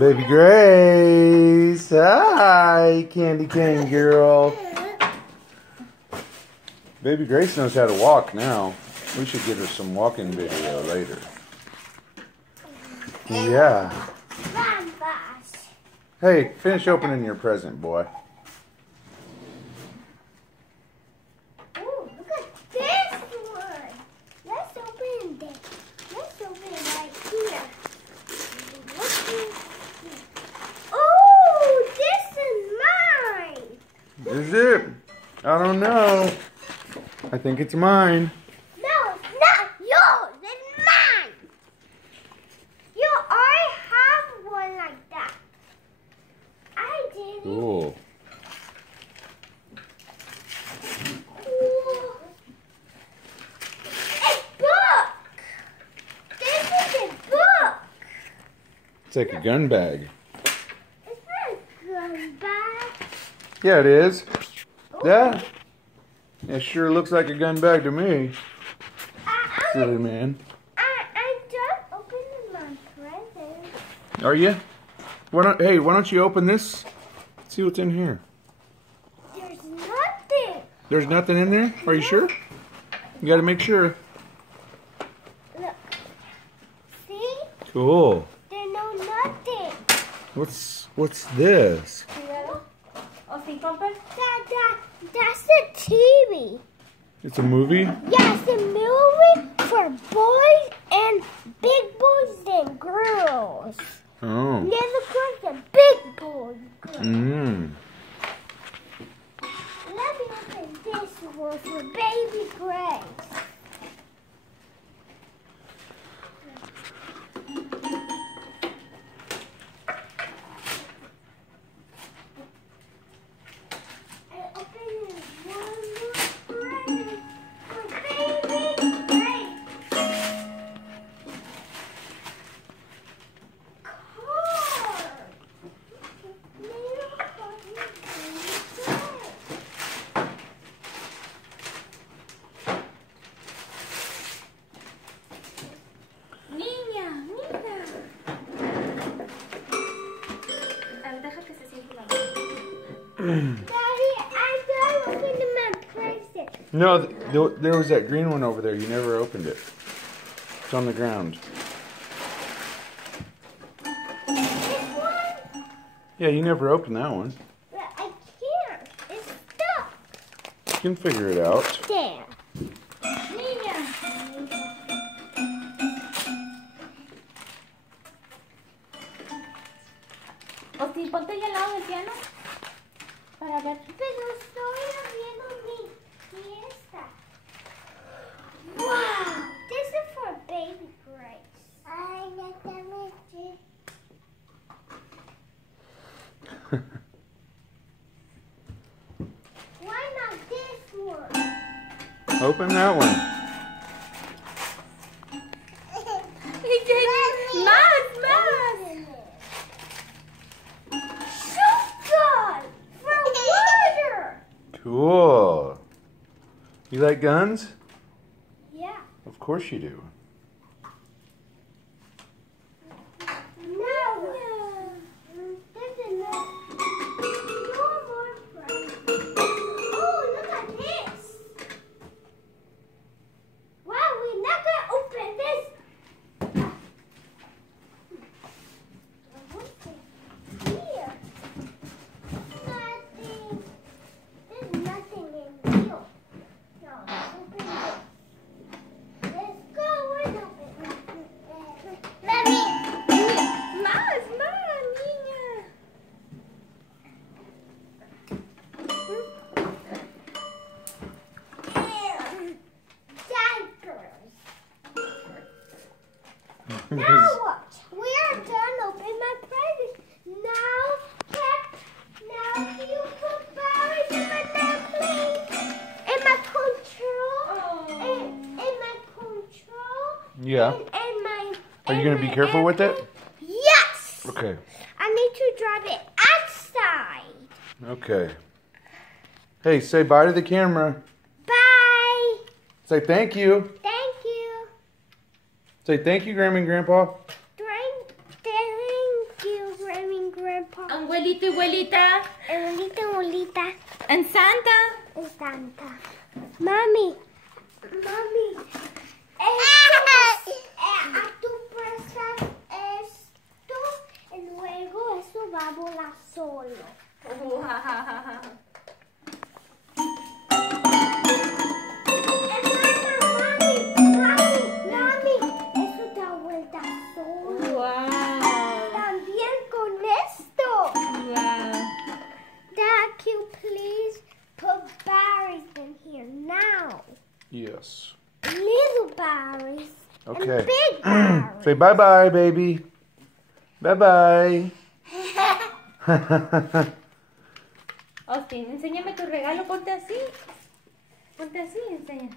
Baby Grace. Hi, candy cane girl. Baby Grace knows how to walk now. We should get her some walking video later. Yeah. Hey, finish opening your present, boy. Oh, look at this one. Let's open it. Let's open it right here. Oh, this is mine. Is it? I don't know. I think it's mine. No, it's not yours. It's mine. You already have one like that. I didn't. Cool. Cool. A book. This is a book. It's like a gun bag. It's not a gun bag. Yeah, it is. Yeah. It sure looks like a gun bag to me. Silly man. I just opened my present. Are you? Why don't you open this? See what's in here. There's nothing. There's nothing in there? Are you sure? You gotta make sure. Look. See? Cool. There's no nothing. What's this? That's a TV. It's a movie? Yeah, it's a movie for boys and big boys and girls. Oh. Little girls and big boys. Mmm. Let me open this one for Baby Grace. Daddy, I'm done opening my present. No, there was that green one over there. You never opened it. It's on the ground. This one? Yeah, you never opened that one. But I can't. It's stuck. You can figure it out. There. O si ponte ya al lado del piano para ver. Pero estoy abriendo mi fiesta. Wow! This is for Baby Grace. Ay, ya te metí. Why not this one? Open that one. Más. Shotgun for water. Cool. You like guns? Yeah. Of course you do. No. This is no more friends. Oh, look at this. Wow, we're not gonna open this. What's in here? Nothing. There's nothing in here. No, open this. Let's go. We're open. Let me. Más, niña. Diapers. Now what? We are done opening my presents. Now can you put batteries in my nail, please? In my control. In my control. Yeah. And my. Are you going to be careful with it? Yes. Okay. I need to drive it outside. Okay. Hey, say bye to the camera. Bye. Say thank you. Thank you. Say thank you, Grandma and Grandpa. Thank you, abuelita. Abuelita. And Santa. Es Santa. Mami. Tú prestas esto y luego eso va a volar solo. Mami, eso da vuelta solo. Wow. También con esto. Wow. Dad, can you please put berries in here now? Yes. Little berries. Okay. And big berries. Say bye-bye, baby. Bye-bye. Austin, enséñame tu regalo. Ponte así. Ponte así, enseña.